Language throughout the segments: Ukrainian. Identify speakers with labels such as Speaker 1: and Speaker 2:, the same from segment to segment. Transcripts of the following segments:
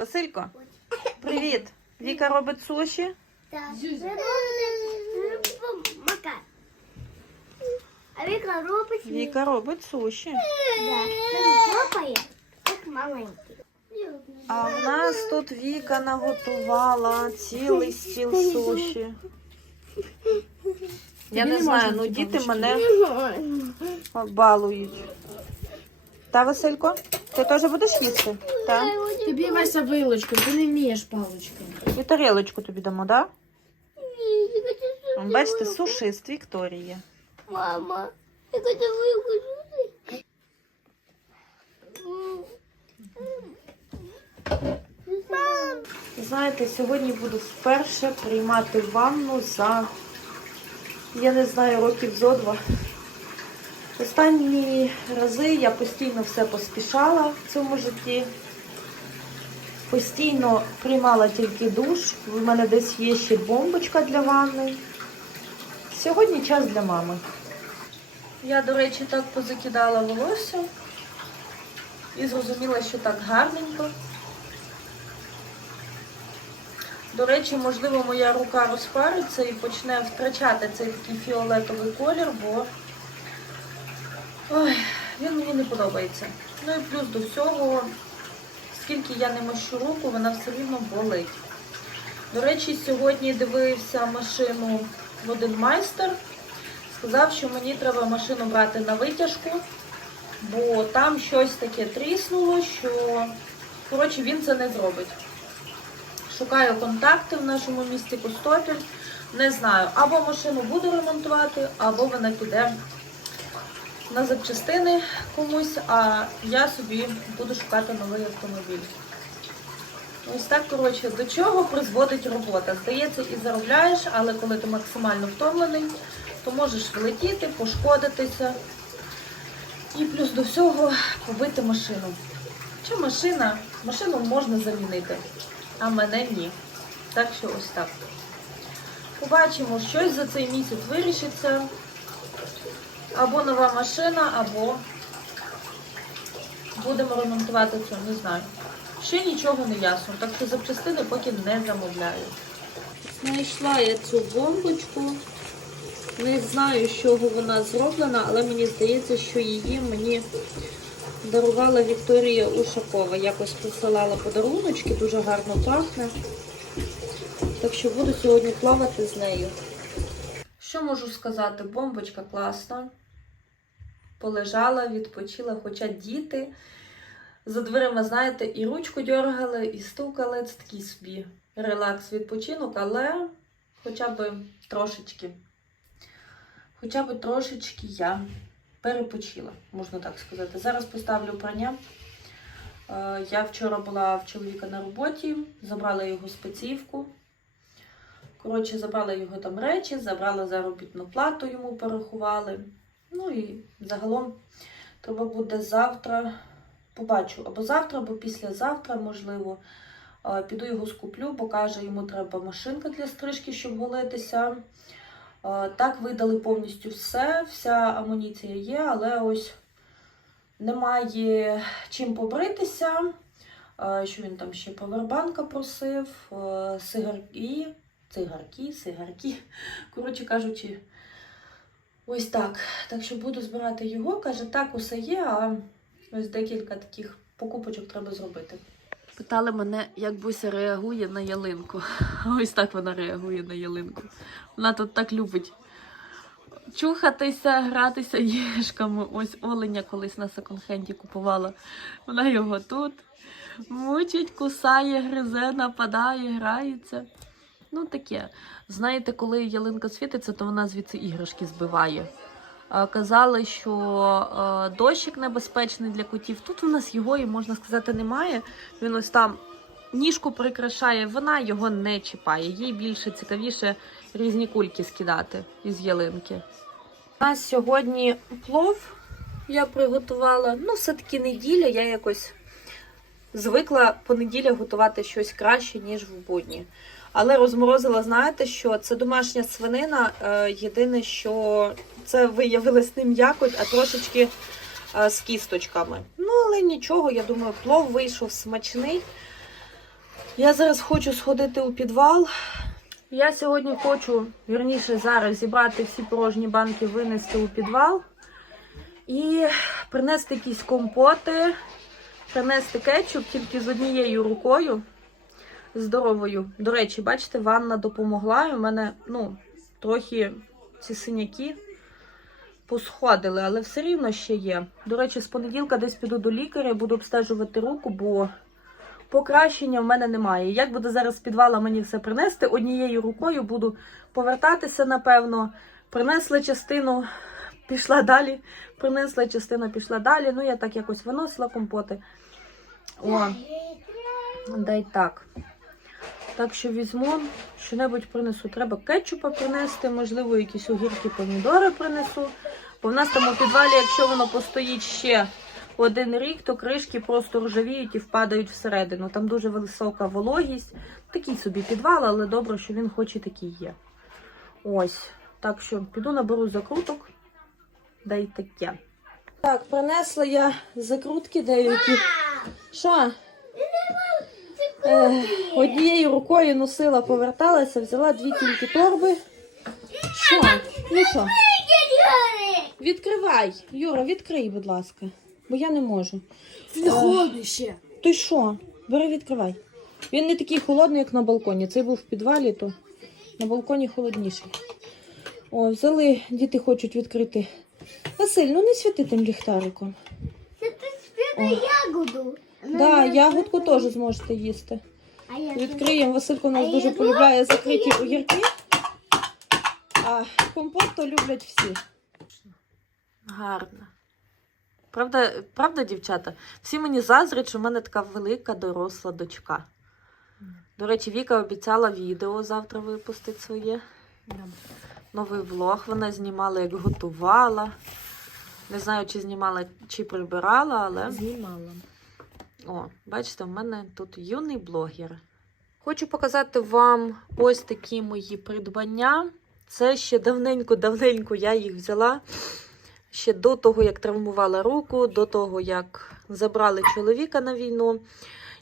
Speaker 1: Василько, привіт! Віка робить суші.
Speaker 2: Так. А Віка робить.
Speaker 1: Віка робить суші.
Speaker 2: Як маленький.
Speaker 1: А в нас тут Віка наготувала цілий стіл суші. Я не знаю, ну діти мене балують. Та, Василько, ти теж будеш їсти? Так.
Speaker 3: Тобі Вася вилочку, ти не вмієш паличкою.
Speaker 1: І тарілочку тобі дамо, так?
Speaker 2: Ні, я хочу
Speaker 1: Да? Бачите, сушист Вікторії.
Speaker 2: Мама, я хочу виходити.
Speaker 1: Знаєте, сьогодні буду вперше приймати ванну за, я не знаю, років зо два. Останні рази я постійно все поспішала в цьому житті. Постійно приймала тільки душ. У мене десь є ще бомбочка для ванни. Сьогодні час для мами. Я, до речі, так позакидала волосся і зрозуміла, що так гарненько. До речі, можливо, моя рука розпариться і почне втрачати цей такий фіолетовий колір, бо ой, він мені не подобається. Ну і плюс до всього, скільки я не мощу руку, вона все рівно болить. До речі, сьогодні дивився машину в один майстер. Сказав, що мені треба машину брати на витяжку, бо там щось таке тріснуло, що коротше, він це не зробить. Шукаю контакти в нашому місті Костопіль. Не знаю, або машину буду ремонтувати, або вона піде на запчастини комусь, а я собі буду шукати новий автомобіль. Ось так, коротше, до чого призводить робота. Здається, і заробляєш, але коли ти максимально втомлений, то можеш влетіти, пошкодитися. І плюс до всього побити машину. Чи машина? Машину можна замінити а мене ні. Так що ось так. Побачимо, щось за цей місяць вирішиться. Або нова машина, або будемо ремонтувати цю, не знаю. Ще нічого не ясно, так що запчастини поки не замовляю. Знайшла я цю бомбочку. Не знаю, з чого вона зроблена, але мені здається, що її мені дарувала Вікторія Ушакова. Якось присилала подаруночки, дуже гарно пахне. Так що буду сьогодні плавати з нею. Що можу сказати? Бомбочка класна. Полежала, відпочила, хоча діти за дверима, знаєте, і ручку дергали, і стукали. Це такий собі релакс відпочинок, але хоча б трошечки. Хоча б трошечки я перепочила, можна так сказати. Зараз поставлю прання. Е, Я вчора була в чоловіка на роботі, забрала його спецівку. Коротше, забрала його там речі, забрала заробітну плату, йому порахували. Ну і загалом треба буде завтра, побачу, або завтра, або післязавтра, можливо. Піду його скуплю, бо каже, йому треба машинка для стрижки, щоб голитися. Так, видали повністю все, вся амуніція є, але ось немає чим побритися. Що він там ще повербанка просив, сигарки, цигарки, сигарки. Коротше кажучи, ось так. Так що буду збирати його. Каже, так, усе є, а ось декілька таких покупочок треба зробити. Питали мене, як Буся реагує на ялинку. Ось так вона реагує на ялинку. Вона тут так любить чухатися, гратися їжками. Ось оленя колись на секонд-хенді купувала. Вона його тут мучить, кусає, гризе, нападає, грається. Ну таке. Знаєте, коли ялинка світиться, то вона звідси іграшки збиває. Казали, що е, дощик небезпечний для котів. Тут у нас його, і можна сказати, немає. Він ось там ніжку прикрашає, вона його не чіпає. Їй більше цікавіше різні кульки скидати із ялинки. У нас сьогодні плов я приготувала. Ну, все-таки неділя, я якось звикла по неділях готувати щось краще, ніж в будні. Але розморозила, знаєте, що це домашня свинина. е, Єдине, що це виявилось не м'якоть, а трошечки е, з кісточками. Ну, але нічого, я думаю, плов вийшов смачний. Я зараз хочу сходити у підвал. Я сьогодні хочу, вірніше, зараз зібрати всі порожні банки, винести у підвал і принести якісь компоти, принести кетчуп тільки з однією рукою. Здоровою. До речі, бачите, ванна допомогла. І у мене ну, трохи ці синяки посходили, але все рівно ще є. До речі, з понеділка десь піду до лікаря, буду обстежувати руку, бо покращення в мене немає. Як буде зараз з підвала мені все принести, однією рукою буду повертатися, напевно. Принесла частину, пішла далі. Принесла частину, пішла далі. Ну, я так якось виносила компоти. О, дай так. Так що візьму, що-небудь принесу. Треба кетчупа принести, можливо, якісь огірки, помідори принесу. Бо в нас там у підвалі, якщо воно постоїть ще один рік, то кришки просто ржавіють і впадають всередину. Там дуже висока вологість. Такий собі підвал, але добре, що він хоч і такий є. Ось. Так що піду наберу закруток. Да й таке. Так, принесла я закрутки деякі. Що? Е, однією рукою носила, поверталася, взяла дві тільки торби. Що? Ну що? Відкривай. Юра, відкрий, будь ласка. Бо я не можу.
Speaker 3: Він холодний ще.
Speaker 1: Ти що? Бери, відкривай. Він не такий холодний, як на балконі. Цей був в підвалі, то на балконі холодніший. О, взяли, діти хочуть відкрити. Василь, ну не світи тим ліхтариком.
Speaker 2: Це ти спіти ягоду.
Speaker 1: Да, ягодку теж зможете їсти. Відкриємо. Василько у нас дуже полюбляє закриті огірки. А компот то люблять всі. Гарно. Правда, правда, дівчата? Всі мені заздрять, що в мене така велика доросла дочка. До речі, Віка обіцяла відео завтра випустити своє. Новий влог вона знімала, як готувала. Не знаю, чи знімала, чи прибирала, але.
Speaker 3: Знімала.
Speaker 1: О, бачите, в мене тут юний блогер. Хочу показати вам ось такі мої придбання. Це ще давненько-давненько я їх взяла. Ще до того, як травмувала руку, до того, як забрали чоловіка на війну.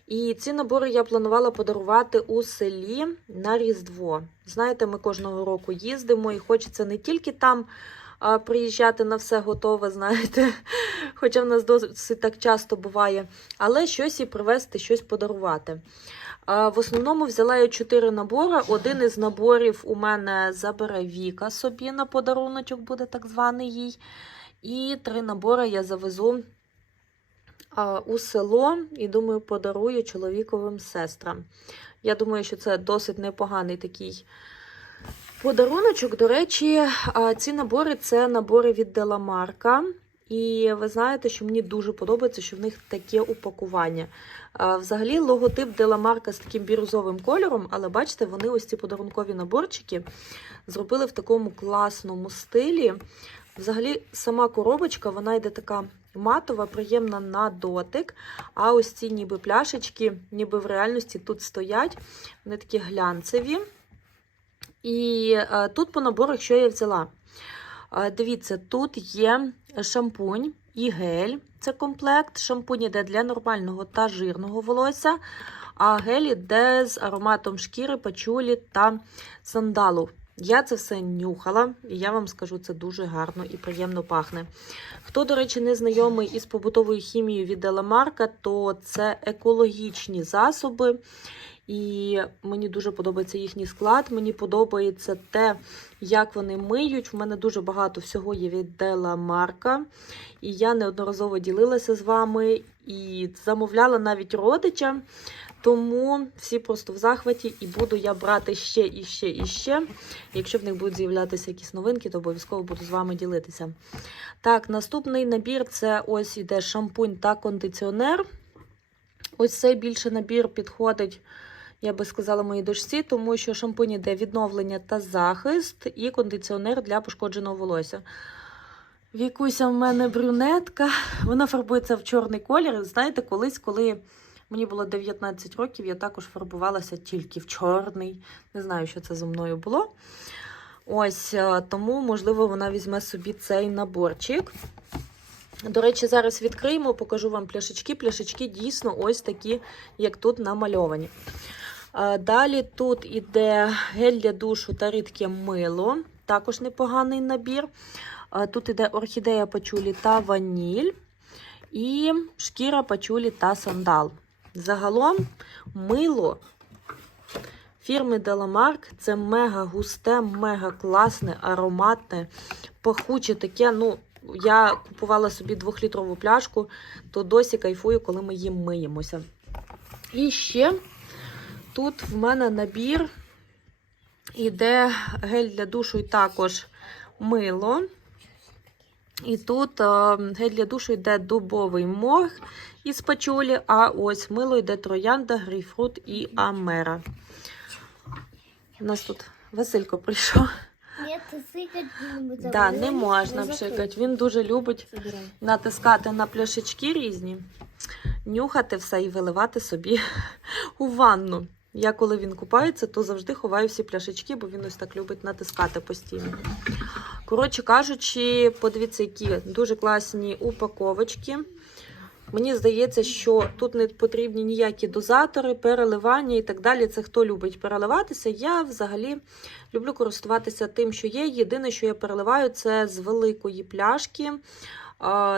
Speaker 1: І ці набори я планувала подарувати у селі на Різдво. Знаєте, ми кожного року їздимо і хочеться не тільки там а, приїжджати на все готове, знаєте, хоча в нас досить так часто буває, але щось і привезти, щось подарувати. В основному взяла я чотири набори. Один із наборів у мене забере Віка собі на подаруночок, буде так званий їй. І три набори я завезу у село і думаю, подарую чоловіковим сестрам. Я думаю, що це досить непоганий такий подаруночок. До речі, ці набори це набори від Деламарка. І ви знаєте, що мені дуже подобається, що в них таке упакування. Взагалі, логотип Деламарка з таким бірюзовим кольором, але бачите, вони ось ці подарункові наборчики зробили в такому класному стилі. Взагалі, сама коробочка, вона йде така матова, приємна на дотик. А ось ці ніби пляшечки, ніби в реальності тут стоять. Вони такі глянцеві. І е, тут по наборах, що я взяла? Е, дивіться, тут є шампунь і гель. Це комплект. Шампунь іде для нормального та жирного волосся, а гель іде з ароматом шкіри, пачулі та сандалу. Я це все нюхала, і я вам скажу, це дуже гарно і приємно пахне. Хто, до речі, не знайомий із побутовою хімією від Деламарка, то це екологічні засоби. І мені дуже подобається їхній склад. Мені подобається те, як вони миють. В мене дуже багато всього є від Деламарка. І я неодноразово ділилася з вами і замовляла навіть родичам. Тому всі просто в захваті, і буду я брати ще і ще і ще. Якщо в них будуть з'являтися якісь новинки, то обов'язково буду з вами ділитися. Так, наступний набір це ось іде шампунь та кондиціонер. Ось цей більше набір підходить, я би сказала, моїй дочці, тому що шампунь іде відновлення та захист, і кондиціонер для пошкодженого волосся. Вікуся в мене брюнетка, вона фарбується в чорний колір. Знаєте, колись, коли мені було 19 років, я також фарбувалася тільки в чорний. Не знаю, що це зі мною було. Ось е, тому, можливо, вона візьме собі цей наборчик. До речі, зараз відкриємо, покажу вам пляшечки. Пляшечки дійсно ось такі, як тут намальовані. Далі тут іде гель для душу та рідке мило. Також непоганий набір. Тут іде орхідея пачулі та ваніль. І шкіра пачулі та сандал. Загалом мило фірми Деламарк це мега густе, мега класне, ароматне, пахуче таке. Ну, я купувала собі двохлітрову пляшку, то досі кайфую, коли ми їм миємося. І ще тут в мене набір іде гель для душу і також мило. І тут е, гель для душу йде дубовий мох із пачулі, а ось мило йде троянда, грейпфрут і амера. У нас тут Василько прийшов.
Speaker 2: Нет, не.
Speaker 1: Да, не можна пшикати. Він дуже любить натискати на пляшечки різні, нюхати все і виливати собі у ванну. Я, коли він купається, то завжди ховаю всі пляшечки, бо він ось так любить натискати постійно. Коротше кажучи, подивіться, які дуже класні упаковочки. Мені здається, що тут не потрібні ніякі дозатори, переливання і так далі. Це хто любить переливатися. Я взагалі люблю користуватися тим, що є. Єдине, що я переливаю, це з великої пляшки.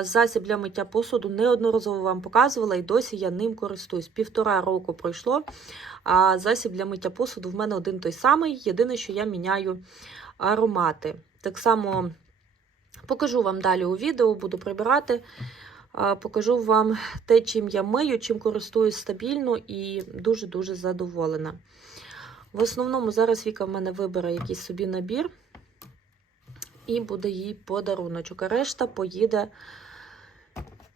Speaker 1: Засіб для миття посуду неодноразово вам показувала, і досі я ним користуюсь. Півтора року пройшло. А засіб для миття посуду в мене один той самий. Єдине, що я міняю аромати. Так само покажу вам далі у відео, буду прибирати. Покажу вам те, чим я мию, чим користуюсь стабільно і дуже-дуже задоволена. В основному зараз Віка в мене вибере якийсь собі набір, і буде їй подаруночок. А решта поїде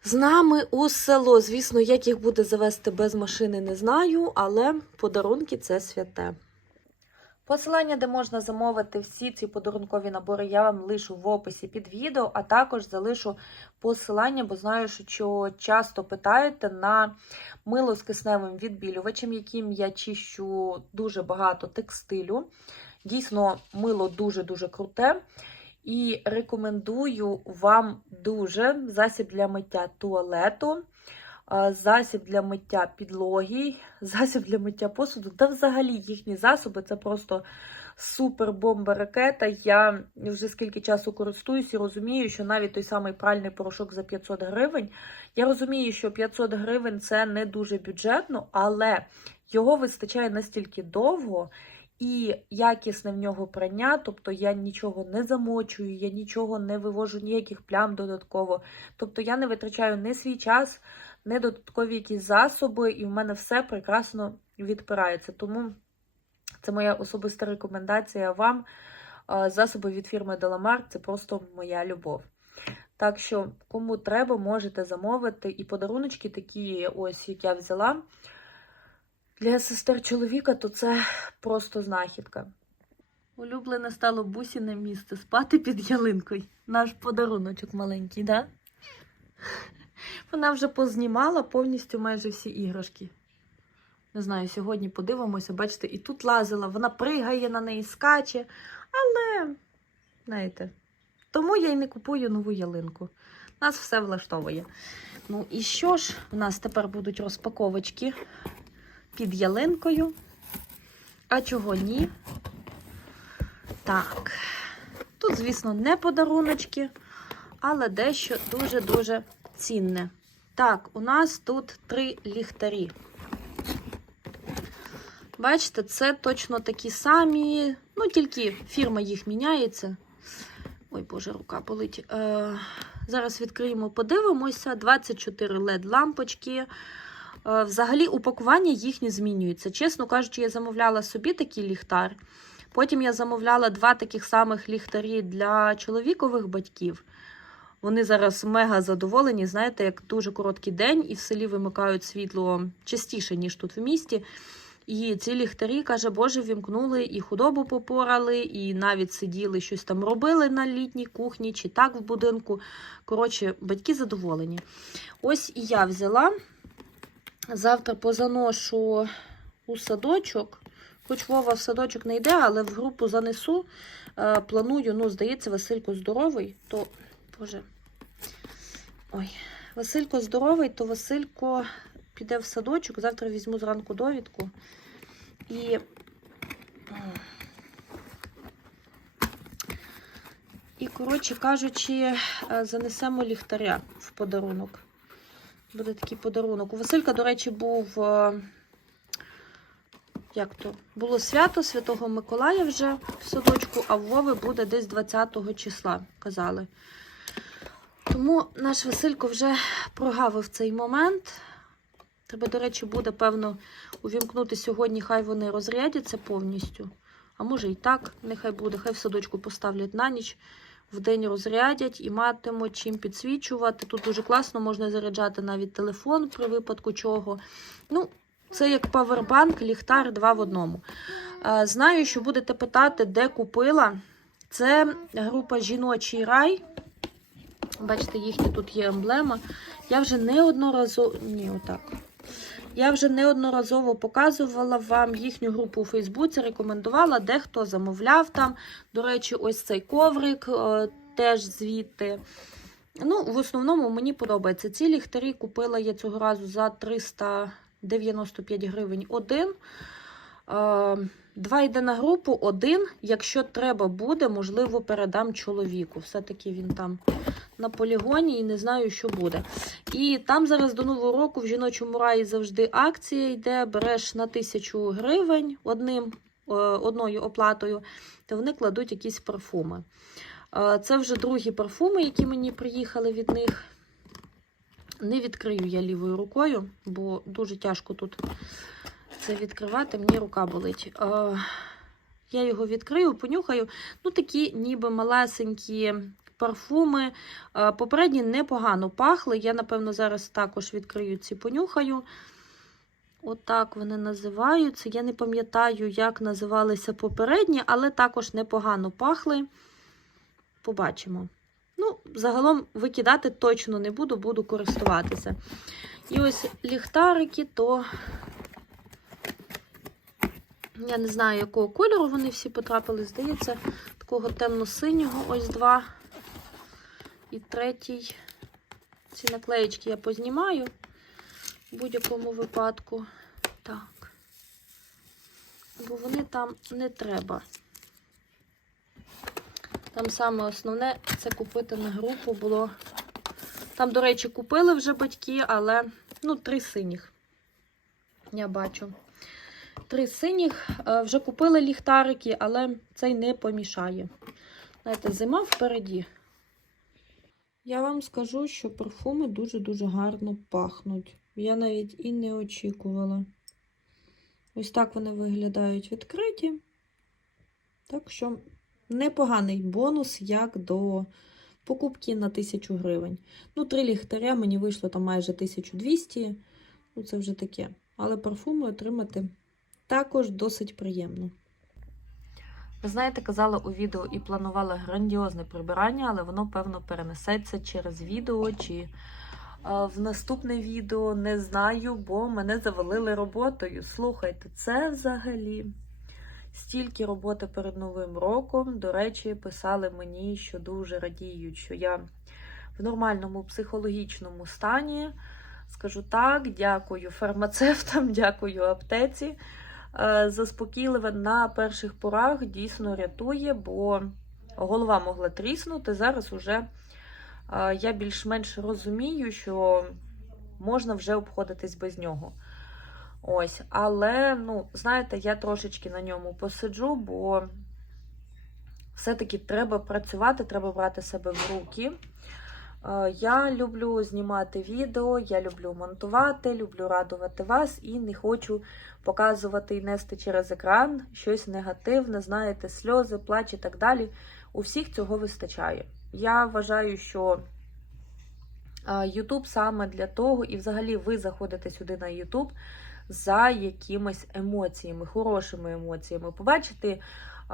Speaker 1: з нами у село. Звісно, як їх буде завести без машини, не знаю, але подарунки це святе. Посилання, де можна замовити всі ці подарункові набори, я вам лишу в описі під відео, а також залишу посилання, бо знаю, що часто питаєте на мило з кисневим відбілювачем, яким я чищу дуже багато текстилю. Дійсно, мило дуже-дуже круте. І рекомендую вам дуже засіб для миття туалету, засіб для миття підлоги, засіб для миття посуду. Та взагалі їхні засоби це просто супер бомба ракета. Я вже скільки часу користуюсь і розумію, що навіть той самий пральний порошок за 500 гривень. Я розумію, що 500 гривень це не дуже бюджетно, але його вистачає настільки довго. І якісне в нього прання, тобто я нічого не замочую, я нічого не вивожу, ніяких плям додатково. Тобто я не витрачаю не свій час, не додаткові якісь засоби, і в мене все прекрасно відпирається. Тому це моя особиста рекомендація вам. Засоби від фірми Деламарк це просто моя любов. Так що, кому треба, можете замовити. І подаруночки такі, ось як я взяла. Для сестер чоловіка, то це просто знахідка. Улюблене стало бусіне місце спати під ялинкою. Наш подаруночок маленький, да? Вона вже познімала повністю майже всі іграшки. Не знаю, сьогодні подивимося, бачите, і тут лазила, вона пригає на неї, скаче, але, знаєте, тому я й не купую нову ялинку. Нас все влаштовує. Ну і що ж, у нас тепер будуть розпаковочки під ялинкою. А чого ні? Так. Тут, звісно, не подаруночки, але дещо дуже-дуже цінне. Так, у нас тут три ліхтарі. Бачите, це точно такі самі, ну, тільки фірма їх міняється. Ой, Боже, рука болить. Е, зараз відкриємо, подивимося. 24 LED лампочки. Е, Взагалі, упакування їхні змінюється. Чесно кажучи, я замовляла собі такий ліхтар. Потім я замовляла два таких самих ліхтарі для чоловікових батьків. Вони зараз мега задоволені. Знаєте, як дуже короткий день, і в селі вимикають світло частіше, ніж тут в місті. І ці ліхтарі, каже, Боже, вімкнули, і худобу попорали, і навіть сиділи, щось там робили на літній кухні, чи так в будинку. Коротше, батьки задоволені. Ось і я взяла. Завтра позаношу у садочок. Хоч Вова в садочок не йде, але в групу занесу. Е, планую, ну, здається, Василько здоровий, то. Боже. Ой, Василько здоровий, то Василько піде в садочок. Завтра візьму зранку довідку. І. І, коротше кажучи, е, занесемо ліхтаря в подарунок. Буде такий подарунок. У Василька, до речі, був. е, Як то? Було свято Святого Миколая вже в садочку, а в Вови буде десь 20 числа, казали. Тому наш Василько вже прогавив цей момент. Треба, до речі, буде, певно, увімкнути сьогодні, хай вони розрядяться повністю. А може і так, нехай буде, хай в садочку поставлять на ніч, в день розрядять і матимуть чим підсвічувати. Тут дуже класно, можна заряджати навіть телефон при випадку чого. Ну, це як павербанк, ліхтар два в одному. Е, Знаю, що будете питати, де купила. Це група Жіночий рай. Бачите, їхня тут є емблема. Я вже неодноразово. Ні, отак. Я вже неодноразово показувала вам їхню групу у Фейсбуці, рекомендувала, дехто замовляв там. До речі, ось цей коврик е, теж звідти. Ну, в основному мені подобається. Ці ліхтарі купила я цього разу за 395 гривень один. Е, Два йде на групу, один, якщо треба буде, можливо, передам чоловіку. Все-таки він там на полігоні і не знаю, що буде. І там зараз до нового року в жіночому раї завжди акція йде. Береш на тисячу гривень одним, е, одною оплатою, то вони кладуть якісь парфуми. Е, Це вже другі парфуми, які мені приїхали від них. Не відкрию я лівою рукою, бо дуже тяжко тут це відкривати, мені рука болить. Е, Я його відкрию, понюхаю. Ну, такі ніби малесенькі парфуми. Е, Попередні непогано пахли. Я, напевно, зараз також відкрию ці понюхаю. Отак вони називаються. Я не пам'ятаю, як називалися попередні, але також непогано пахли. Побачимо. Ну, загалом викидати точно не буду, буду користуватися. І ось ліхтарики, то я не знаю, якого кольору вони всі потрапили. Здається, такого темно-синього, ось два. І третій. Ці наклеєчки я познімаю в будь-якому випадку. Так. Бо вони там не треба. Там саме основне це купити на групу було. Там, до речі, купили вже батьки, але ну, три синіх. Я бачу. Три синіх. Е, Вже купили ліхтарики, але цей не помішає. Знаєте, зима впереді. Я вам скажу, що парфуми дуже-дуже гарно пахнуть. Я навіть і не очікувала. Ось так вони виглядають відкриті. Так що непоганий бонус, як до покупки на 1000 гривень. Ну, три ліхтаря мені вийшло там майже 1200. Ну, це вже таке. Але парфуми отримати також досить приємно. Ви знаєте, казала у відео і планувала грандіозне прибирання, але воно, певно, перенесеться через відео чи е, в наступне відео. Не знаю, бо мене завалили роботою. Слухайте, це взагалі стільки роботи перед Новим роком. До речі, писали мені, що дуже радіють, що я в нормальному психологічному стані. Скажу так, дякую фармацевтам, дякую аптеці. Е, Заспокійливе на перших порах дійсно рятує, бо голова могла тріснути. Зараз уже е, я більш-менш розумію, що можна вже обходитись без нього. Ось, але, ну, знаєте, я трошечки на ньому посиджу, бо все-таки треба працювати, треба брати себе в руки. Е, Я люблю знімати відео, я люблю монтувати, люблю радувати вас і не хочу показувати і нести через екран щось негативне, знаєте, сльози, плач і так далі. У всіх цього вистачає. Я вважаю, що е, YouTube саме для того, і взагалі ви заходите сюди на YouTube за якимись емоціями, хорошими емоціями. Побачити е,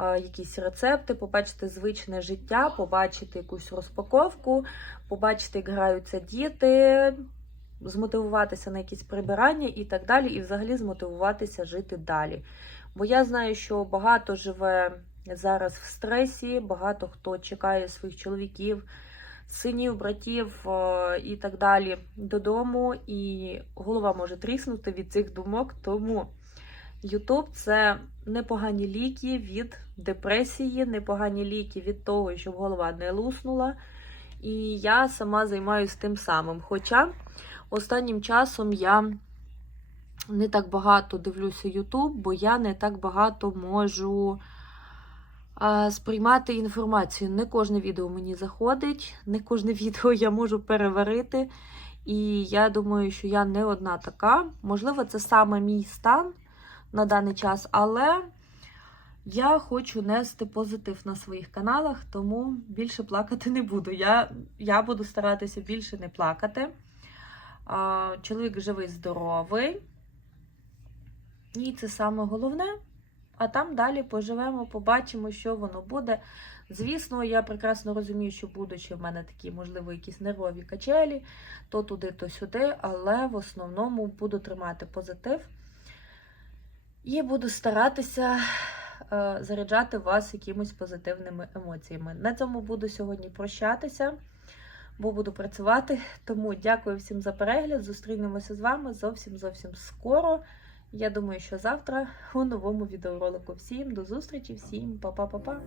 Speaker 1: якісь рецепти, побачити звичне життя, побачити якусь розпаковку, побачити, як граються діти, змотивуватися на якісь прибирання і так далі, і взагалі змотивуватися жити далі. Бо я знаю, що багато живе зараз в стресі, багато хто чекає своїх чоловіків, синів, братів е, і так далі додому, і голова може тріснути від цих думок. Тому Ютуб це непогані ліки від депресії, непогані ліки від того, щоб голова не луснула. І я сама займаюся тим самим. Хоча останнім часом я не так багато дивлюся Ютуб, бо я не так багато можу сприймати інформацію. Не кожне відео мені заходить, не кожне відео я можу переварити. І я думаю, що я не одна така. Можливо, це саме мій стан на даний час, але я хочу нести позитив на своїх каналах, тому більше плакати не буду. Я, я буду старатися більше не плакати. Чоловік живий, здоровий. І це саме головне. А там далі поживемо, побачимо, що воно буде. Звісно, я прекрасно розумію, що будучи в мене такі, можливо, якісь нервові качелі, то туди, то сюди, але в основному буду тримати позитив і буду старатися е, заряджати вас якимось позитивними емоціями. На цьому буду сьогодні прощатися, бо буду працювати. Тому дякую всім за перегляд. Зустрінемося з вами зовсім зовсім скоро. Я думаю, що завтра у новому відеоролику. Всім до зустрічі, всім па-па-па-па.